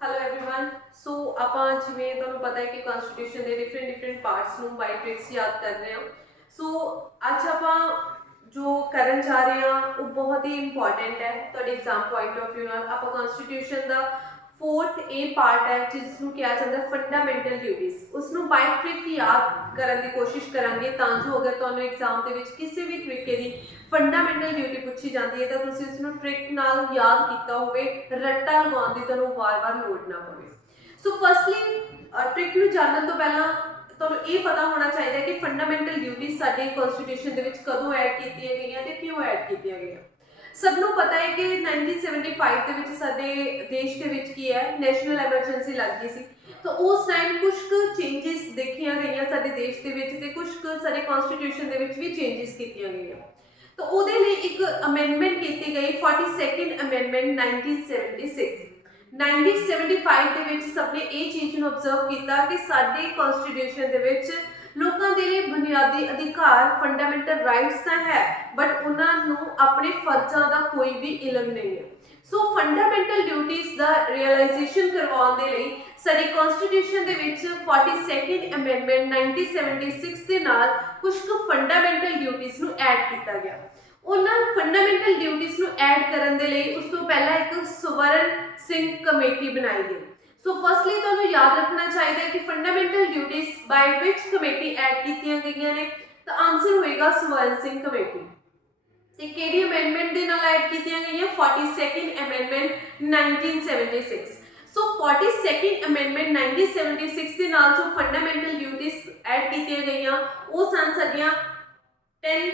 Hello everyone. सो ਆਪਾਂ ਜਿਵੇਂ ਤੁਹਾਨੂੰ ਪਤਾ ਹੈ ਕਿ ਕਨਸਟੀਟਿਊਸ਼ਨ ਦੇ ਡਿਫਰੈਂਟ ਪਾਰਟਸ ਨੂੰ ਬਾਈ ਟ੍ਰਿਕਸ ਯਾਦ ਕਰ ਰਹੇ ਹਾਂ। ਸੋ ਅੱਜ ਆਪਾਂ ਜੋ ਕਰਨ ਜਾ ਰਹੇ ਹਾਂ ਉਹ ਬਹੁਤ ਹੀ ਇੰਪੋਰਟੈਂਟ ਹੈ ਤੁਹਾਡੇ ਐਗਜ਼ਾਮ ਪੁਆਇੰਟ ਆਫ View ਨਾਲ। ਆਪਾਂ ਕਨਸਟੀਟਿਊਸ਼ਨ ਦਾ फोर्थ ए पार्ट है जिसनों कहा जाता है फंडामेंटल ड्यूटीज, उसनों बाय ट्रिक याद करने की कोशिश करांगे तां जो अगर तुहानू एग्जाम दे विच किसी भी तरीके की फंडामेंटल ड्यूटी पूछी जाती है तो तुसीं उसनों ट्रिक नाल याद कीता होवे, रट्टा लगाउण दी तुहानू वार-वार लोड़ ना पवे। सो फर्स्टली ट्रिक नू जानन तो पहला तुहानू ये पता होना चाहिए कि फंडामेंटल ड्यूटीज साडे कॉन्स्टिट्यूशन दे विच कदों ऐड कीतियां गईयां ते क्यों ऐड कीतियां गईयां। सबनों पता है कि 1975 ਦੇ ਵਿੱਚ ਸਾਡੇ ਦੇਸ਼ ਦੇ ਵਿੱਚ ਕੀ ਹੈ ਨੈਸ਼ਨਲ ਐਮਰਜੈਂਸੀ ਲੱਗ ਗਈ ਸੀ। ਤਾਂ ਉਸ ਟਾਈਮ ਕੁਝ ਕੁ ਚੇਂਜਸ ਦੇਖੀਆਂ ਗਈਆਂ ਸਾਡੇ ਦੇਸ਼ ਦੇ ਵਿੱਚ ਤੇ ਕੁਝ ਕੁ ਸਾਡੇ ਕਨਸਟੀਟਿਊਸ਼ਨ ਦੇ ਵਿੱਚ ਵੀ ਚੇਂਜਸ ਕੀਤੀਆਂ ਗਈਆਂ। ਤਾਂ ਉਹਦੇ ਲਈ ਇੱਕ ਅਮੈਂਡਮੈਂਟ ਕੀਤੀ ਗਈ 42nd ਅਮੈਂਡਮੈਂਟ 1976। 1975 ਦੇ ਵਿੱਚ ਸਭ ਨੇ ਇਹ ਚੀਜ਼ ਨੂੰ ਅਬਜ਼ਰਵ ਕੀਤਾ ਕਿ ਸਾਡੇ ਕਨਸਟੀਟਿਊਸ਼ਨ ਦੇ ਵਿੱਚ ਲੋਕਾਂ ਦੇ ਲਈ ਬੁਨਿਆਦੀ ਅਧਿਕਾਰ ਫੰਡਾਮੈਂਟਲ ਰਾਈਟਸ ਤਾਂ ਹੈ ਬਟ ਉਹਨਾਂ ਨੂੰ ਆਪਣੇ ਫਰਜ਼ਾਂ ਦਾ ਕੋਈ ਵੀ ਇਲਮ ਨਹੀਂ ਹੈ। ਸੋ ਫੰਡਾਮੈਂਟਲ ਡਿਊਟੀਜ਼ ਦਾ ਰਿਅਲਾਈਜੇਸ਼ਨ ਕਰਵਾਉਣ ਦੇ ਲਈ ਸਾਡੀ ਕਨਸਟੀਟਿਊਸ਼ਨ ਦੇ ਵਿੱਚ 42nd ਅਮੈਂਡਮੈਂਟ 1976 ਦੇ ਨਾਲ ਕੁਝ ਕੁ ਫੰਡਾਮੈਂਟਲ ਡਿਊਟੀਜ਼ ਨੂੰ ਐਡ ਕੀਤਾ ਗਿਆ। ਉਹਨਾਂ ਫੰਡਾਮੈਂਟਲ ਡਿਊਟੀਜ਼ ਨੂੰ ਐਡ ਕਰਨ ਦੇ ਲਈ ਉਸ ਤੋਂ ਪਹਿਲਾਂ ਇੱਕ ਸਵਰਨ ਸਿੰਘ ਕਮੇਟੀ ਬਣਾਈ ਗਈ। सो फर्स्टली तुहानू याद रखना चाहिए कि fundamental duties by which committee add कीतियां गईयां ने, तो आंसर होएगा स्वर्ण सिंह कमेटी। ते केडी अमेंडमेंट दे नाल ऐड कीतियां गईयां 42nd अमेंडमेंट 1976। सो 42nd अमेंडमेंट 1976 दे नाल जो फंडामेंटल ड्यूटीज ऐड कीतियां गईयां वो सन साडियां 10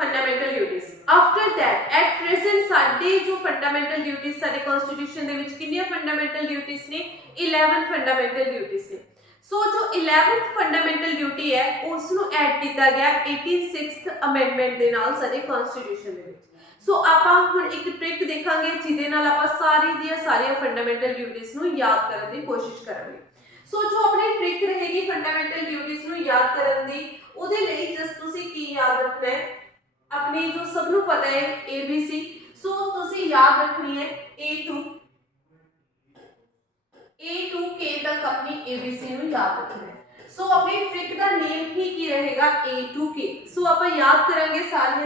fundamental duties. After that at present साडे जो फंडामेंटल ड्यूटीज साडे कॉन्स्टिट्यूशन दे विच कितनी फंडामेंटल ड्यूटीज ने 11 फंडामेंटल ड्यूटीज ने। सो जो 11th फंडामेंटल ड्यूटी है उसनू ऐड किया गया 86th अमेंडमेंट दे नाल साडे कॉन्स्टिट्यूशन दे विच। सो आपां हुण एक ट्रिक देखांगे जिहदे नाल आपां सारी फंडामेंटल ड्यूटीज नू याद करन दी कोशिश करांगे। सो जो अपनी ट्रिक रहेगी फंडामेंटल ड्यूटीज नू याद करन दी उहदे लई जस्ट तुसीं की याद रखना है अपनी जो सबनों पता है ABC। सो तुसी याद रखनी है A to K तक अपनी ABC नु याद रखना है। सो अपनी ट्रिक का नेम ही की रहेगा A to K। सो आप याद करेंगे सारी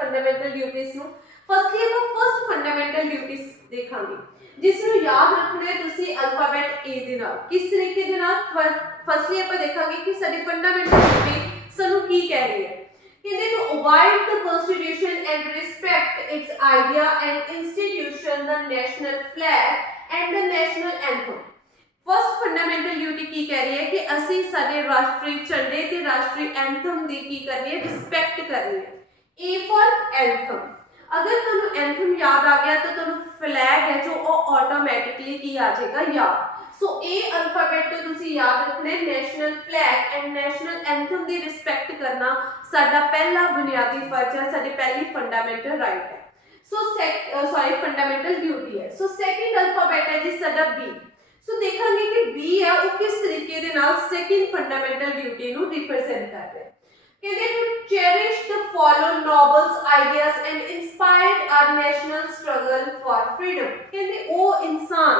फंडामेंटल ड्यूटीज नु। फर्स्टली आप फर्स्ट फंडामेंटल ड्यूटीज देखांगे जिसनु याद रखना है तुसी अल्फाबेट A दे नाल। किस तरीके दे नाल फर्स्टली आप देखांगे कि साडी फंडामेंटल ड्यूटी सानू की कह रही है। कहते to abide the constitution and respect its idea and institution, the national flag and the national anthem। First fundamental duty की कह रही है कि असी साडे राष्ट्रीय झंडे ते राष्ट्रीय एंथम दी की करनी है रिस्पेक्ट करनी है। A for anthem. अगर तुहानू एंथम याद आ गया तो तुहानू फ्लैग है जो ऑटोमेटिकली की आ जाएगा याद। सो ए अल्फाबेट तो तुसी याद रखना है national flag and national anthem the respect करना साडा पहला बुनियादी फर्ज है, साडी पहली फंडामेंटल राइट है। सो फंडामेंटल ड्यूटी है। सो सेकंड अल्फाबेट है जी साडा बी। सो देखांगे कि बी है वो किस तरीके दे नाल सेकंड फंडामेंटल ड्यूटी नु रिप्रेजेंट कर रहा है। कहते हैं to cherish the follow noble ideas and inspired our national struggle for freedom। कहते वो इंसान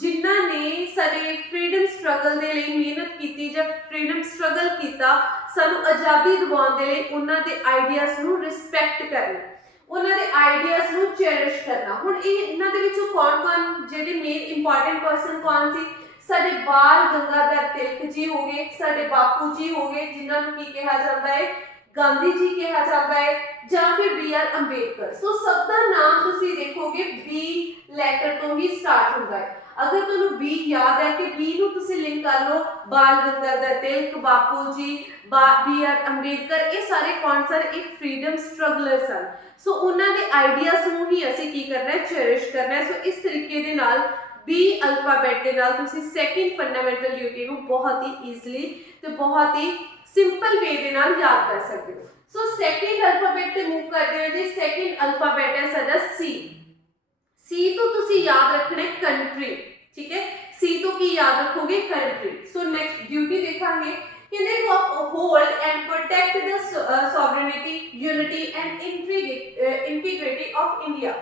जिन्ना ने साडे फ्रीडम स्ट्रगल दे लई मेहनत कीती जब फ्रीडम स्ट्रगल कीता सानू आज़ादी दिवाउण दे लई उन्हां दे आइडियाज़ नू रिस्पेक्ट करना, उन्हां दे आइडियाज़ नू चेरिश करना। हुण इन्हां दे विचों कौन-कौन जेहड़े मेन इंपॉर्टेंट पर्सन कौन सी साडे बाल गंगाधर तिलक जी हो गए, साडे बापू जी हो गए जिन्हां नू की कहा जाता है गांधी जी कहा जाता है या फिर B.R. अंबेडकर। सो सब दा नाम तुसी देखोगे B लैटर तो ही स्टार्ट होगा है। अगर तुहानू B याद है कि B नू तुसी लिंक कर लो बाल गंगाधर तिलक, बापू जी, B.R. अंबेडकर, ये सारे कौन सर एक फ्रीडम स्ट्रगलर सन। सो उन्हां दे आइडियाज़ नू ही असीं की करना है चेरिश करना है। सो इस तरीके दे नाल B अल्फाबेट दे नाल तुसी सेकंड फंडामेंटल ड्यूटी नू बहुत ही ईजिली ते बहुत ही सिंपल वे दे नाल याद कर सकते हो। सो सेकंड अल्फाबेट ते मूव करते हैं जी। सेकंड अल्फाबेट है साडा C। C तो तुसी याद रखना है कंट्री, ठीक है। C तो की याद रखोगे कंट्री। सो नेक्स्ट ड्यूटी देखांगे कि देखो uphold and protect the sovereignty, unity and integrity of India।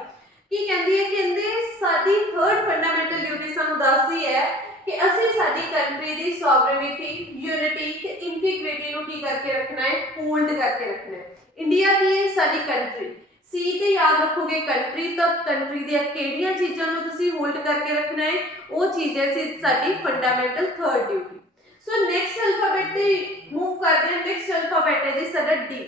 की कहती है कहते साडी थर्ड फंडामेंटल ड्यूटी सानू दसदी है कंट्री दी सॉवरेनिटी, यूनिटी ते इंटीग्रिटी नूं की करके रखना है, होल्ड करके रखना है। इंडिया की है साडी कंट्री, सी ते याद रखोगे कंट्री, तो कंट्री दी किहड़ियां चीज़ां नूं तुसीं होल्ड करके रखना है, वो चीज़ है साडी fundamental third duty. So next alphabet ते मूव करते हैं। नेक्स्ट अल्फाबेट है जी साडा डी।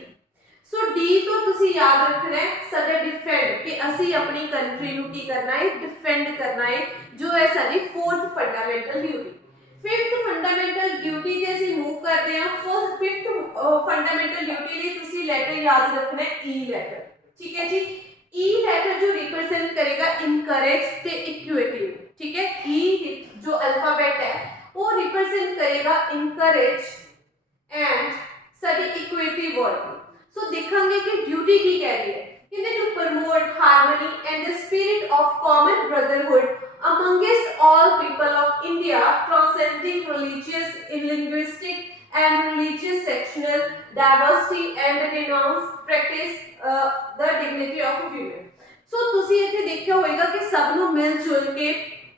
सो डी तो तुसी याद रखना है साडा डिफेंड, कि असी अपनी कंट्री नूं की करना है, डिफेंड करना है, जो है साडी fourth fundamental duty. Fifth fundamental duty ते असी मूव करते हैं। फर्स्ट फिफ्थ फंडामेंटल ड्यूटी लिए तुसी लेटर याद रखना है ई लेटर, ठीक है जी। ई लेटर जो रिप्रेजेंट करेगा इनकरेज ते इक्विटी, ठीक है। ई जो अल्फाबेट है वो रिप्रेजेंट करेगा इनकरेज एंड साडी इक्विटी वर्ड। सो देखेंगे कि ड्यूटी की कह रही है, to promote harmony and the spirit of common brotherhood amongst all people of India, transcending religious, linguistic and religious sectional diversity and renounce practice the dignity of women। So ਤੁਸੀਂ ਇੱਥੇ ਦੇਖਿਆ ਹੋਵੇਗਾ ਕਿ ਸਭ ਨੂੰ ਮਿਲ ਜੁਲ ਕੇ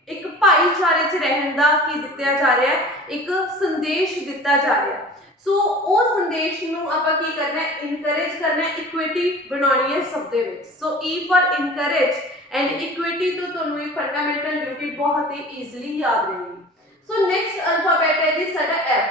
ਇੱਕ ਭਾਈਚਾਰੇ 'ਚ ਰਹਿਣ ਦਾ ਕੀ ਦਿੱਤਾ ਜਾ ਰਿਹਾ ਹੈ, ਇੱਕ ਸੰਦੇਸ਼ ਦਿੱਤਾ ਜਾ ਰਿਹਾ। ਸੋ ਉਹ ਸੰਦੇਸ਼ ਨੂੰ ਆਪਾਂ ਕੀ ਕਰਨਾ ਹੈ, ਇਨਕਰੇਜ ਕਰਨਾ ਹੈ, ਇਕੁਇਟੀ ਬਣਾਉਣੀ ਹੈ ਸਭ ਦੇ ਵਿੱਚ। ਸੋ ਈ ਫॉर ਇਨਕਰੇਜ एंड इक्विटी तो ਤੁਹਾਨੂੰ ਇਹ फंडामेंटल ड्यूटी बहुत ही ईजिली याद रहेगी। सो नेक्स्ट अल्फाबेट है जी साडा एफ।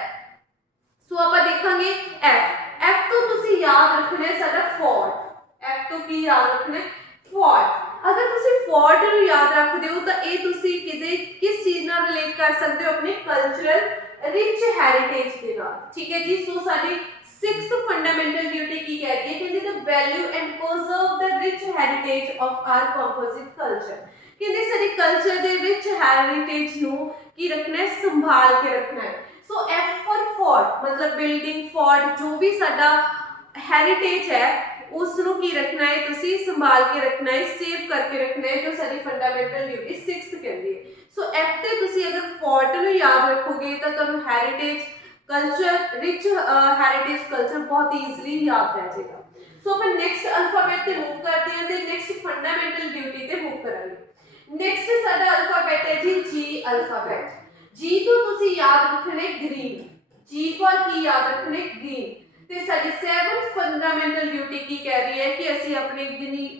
सो ਆਪਾਂ ਦੇਖਾਂਗੇ एफ। एफ तो ਤੁਸੀਂ याद रखना है साडा फॉर्ट। एफ तो ਕੀ याद रखना है, फॉर्ट। अगर ਤੁਸੀਂ फॉर्ट ਨੂੰ याद ਰੱਖਦੇ ਹੋ ਤਾਂ ਇਹ ਤੁਸੀਂ ਕਿਤੇ ਕਿਸ ਚੀਜ਼ ਨਾਲ ਰਿਲੇਟ ਕਰ ਸਕਦੇ ਹੋ, ਆਪਣੇ ਕਲਚਰਲ ਰਿਚ ਹੈਰੀਟੇਜ ਦੇ ਨਾਲ, ਠੀਕ ਹੈ ਜੀ। ਸੋ ਸਾਡੀ सिक्स्थ फंडामेंटल ड्यूटी की कह रही है, कहते the value and preserve the rich heritage of our composite culture. कहते साडे कल्चर दे रिच हेरिटेज नू की रखना है, संभाल के रखना है। सो एफ फॉर फोर्ट मतलब बिल्डिंग, फोर्ट, जो भी साडा हेरिटेज है उस नू की रखना है, तुसी संभाल के रखना है, सेव करके रखना है, जो साडी फंडामेंटल ड्यूटी सिक्स्थ कहती है। सो एफ ते तुसी अगर फोर्ट नू याद रखोगे तो तुहानू heritage culture, rich heritage culture बहुत ईजिली याद रह जाएगा। सो अपन नेक्स्ट अल्फाबेट पे मूव करते हैं ते नेक्स्ट फंडामेंटल ड्यूटी पे मूव करांगे। नेक्स्ट साडा अल्फाबेट है जी जी अल्फाबेट। जी तो तुसी याद रखने ग्रीन, जी फॉर की याद रखने ग्रीन। ते साडी सेवंथ फंडामेंटल ड्यूटी की कह रही है कि असी अपने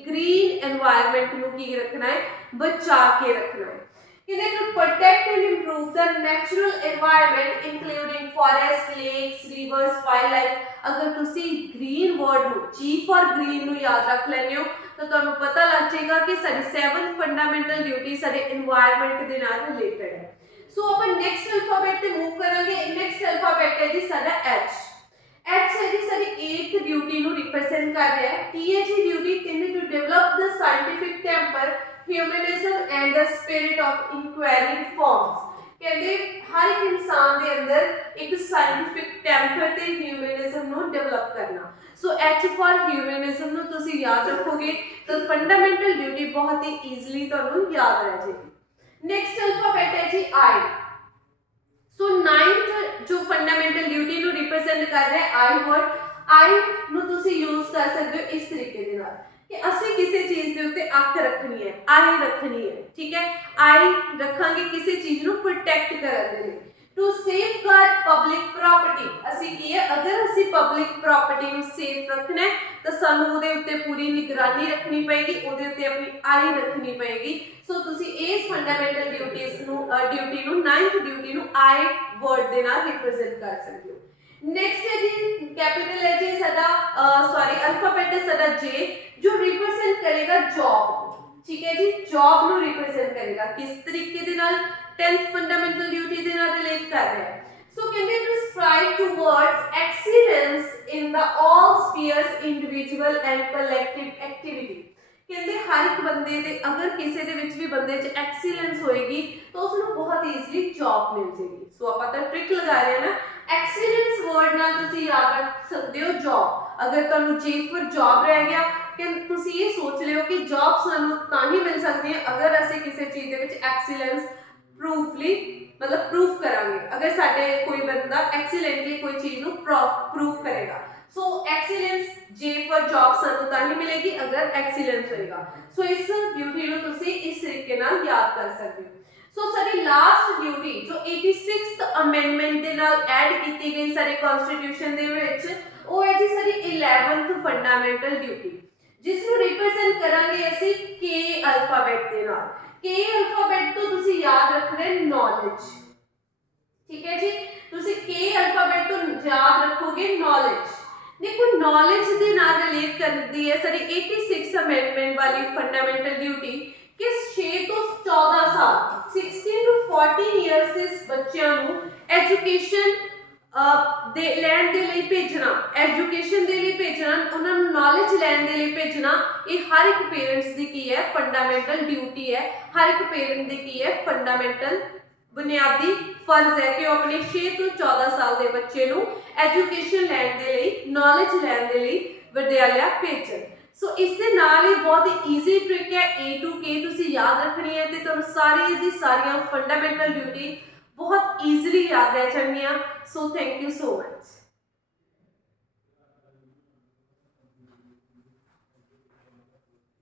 ग्रीन एनवायरनमेंट नू की रखना है, बचा के रखना है। To protect and improve the natural environment including forest, lakes, rivers, wildlife। अगर तुसी green word नू G for green नू याद रख लेने हो तो तुहानू पता लग जाएगा कि साडी 7th फंडामेंटल ड्यूटी साडे एनवायरनमेंट दे नाल रिलेटेड है। सो अपन नेक्स्ट अल्फाबेट ते मूव करांगे। नेक्स्ट अल्फाबेट है जी साडा H। H है जी साडी 8th ड्यूटी नू रिप्रेजेंट कर रहा है। की है जी ड्यूटी, कहंदे to develop the scientific temper, humanism and the spirit of inquiry reforms. कहते हर एक इंसान के अंदर एक साइंटिफिक टेंपर ते ह्यूमनिज्म नु डेवलप करना। सो एच फॉर ह्यूमनिज्म नु तुसी याद रखोगे तो फंडामेंटल ड्यूटी बहुत ही ईजिली तुहानू याद रह जाएगी। नेक्स्ट अल्फाबेट है जी आई। सो नाइन्थ जो फंडामेंटल ड्यूटी नु रिप्रेजेंट कर रहा है आई वर्ड। आई नु तुसी यूज कर सकते हो इस तरीके दे नाल कि असी किसी चीज के उत्ते अख रखनी है, आई रखनी है, ठीक है। आई रखांगे किसी चीज नू प्रोटेक्ट करने दे लई। टू सेफगार्ड पब्लिक प्रॉपर्टी असी की है, अगर असी पब्लिक प्रॉपर्टी नू सेफ रखना है तो सानू उहदे उत्ते पूरी निगरानी रखनी पेगी, उहदे उत्ते अपनी आई रखनी पेगी। सो तुसी इस फंडामेंटल ड्यूटी नू नाइन्थ ड्यूटी नू आई वर्ड दे नाल रिप्रेजेंट कर सकते हो। नेक्स्ट है जी कैपिटल है जी साडा अल्फाबेट है साडा जे, जो रिप्रेजेंट करेगा जॉब, ठीक है जी। जॉब नु रिप्रेजेंट करेगा किस तरीके दे नाल, 10th फंडामेंटल ड्यूटी दे नाल रिलेट कर रहा है। सो कहंदे to strive towards excellence in the all spheres individual and collective activity. कहंदे हर एक बंदे दे अगर किसी दे विच भी बंदे च एक्सीलेंस होएगी तो उसनु बहुत ईजिली जॉब मिल जाएगी। सो आप तो ट्रिक लगा रहे हैं ना, एक्सीलेंस वर्ड नाल तुसी याद रख सकते हो जॉब। अगर तुहानू जे फॉर जॉब रह गया कि तुसी ये सोच लियो कि जॉब सानू तां ही मिल सकती है अगर असी किसी चीज़ दे विच एक्सीलेंस प्रूफली मतलब प्रूफ करांगे। अगर साडे कोई बंदा एक्सीलेंटली कोई चीज़ नू प्रूफ करेगा। सो एक्सीलेंस जे फॉर जॉब सानू तां ही मिलेगी अगर एक्सीलेंस होएगा। सो इस ड्यूटी नू तुसी इस तरीके नाल याद कर सकते हो। ਸੋ ਸਾਡੀ ਲਾਸਟ ਡਿਊਟੀ ਜੋ 86th ਅਮੈਂਡਮੈਂਟ ਦੇ ਨਾਲ ਐਡ ਕੀਤੀ ਗਈ ਸਾਡੇ ਕਨਸਟੀਟਿਊਸ਼ਨ ਦੇ ਵਿੱਚ, ਉਹ ਹੈ ਜੀ ਸਾਡੀ 11th ਫੰਡਾਮੈਂਟਲ ਡਿਊਟੀ, ਜਿਸ ਨੂੰ ਰਿਪਰੈਜ਼ੈਂਟ ਕਰਾਂਗੇ ਅਸੀਂ ਕੇ ਅਲਫਾਬੈਟ ਦੇ ਨਾਲ। ਕੇ ਅਲਫਾਬੈਟ ਤੋਂ ਤੁਸੀਂ ਯਾਦ ਰੱਖਣਾ ਹੈ ਨੌਲੇਜ, ਠੀਕ ਹੈ ਜੀ। ਤੁਸੀਂ ਕੇ ਅਲਫਾਬੈਟ ਤੋਂ ਯਾਦ ਰੱਖੋਗੇ ਨੌਲੇਜ। देखो नॉलेज ਦੇ ਨਾਲ ਰਿਲੇਟ ਕਰਦੀ ਹੈ ਸਾਡੀ 86 ਅਮੈਂਡਮੈਂਟ ਵਾਲੀ ਫੰਡਾਮੈਂਟਲ ਡਿਊਟੀ ਕਿ 6 ਤੋਂ 14 ਸਾਲ 16 to 14 ਇਅਰਸ ਦੇ ਬੱਚਿਆਂ ਨੂੰ ਐਜੂਕੇਸ਼ਨ ਦੇ ਲੈਣ ਦੇ ਲਈ ਭੇਜਣਾ, ਐਜੂਕੇਸ਼ਨ ਦੇ ਲਈ ਭੇਜਣਾ, ਉਹਨਾਂ ਨੂੰ ਨੌਲੇਜ ਲੈਣ ਦੇ ਲਈ ਭੇਜਣਾ, ਇਹ ਹਰ ਇੱਕ ਪੇਰੈਂਟਸ ਦੀ ਕੀ ਹੈ ਫੰਡਾਮੈਂਟਲ ਡਿਊਟੀ ਹੈ। ਹਰ ਇੱਕ ਪੇਰੈਂਟ ਦੀ ਕੀ ਹੈ ਫੰਡਾਮੈਂਟਲ बुनियादी फर्ज है कि वो अपने 6 ਤੋਂ 14 साल के बच्चे ਨੂੰ एजुकेशन लैन दे लई, नॉलेज लैन दे लई विद्यालय भेजन। सो इस दे नाल ही बहुत ही ईजी ट्रिक है A to K तुसी याद रखनी है ते तुहानू सारी दी सारियां फंडामेंटल ड्यूटी बहुत ईजिली याद रह जाणगियां। So thank you so much.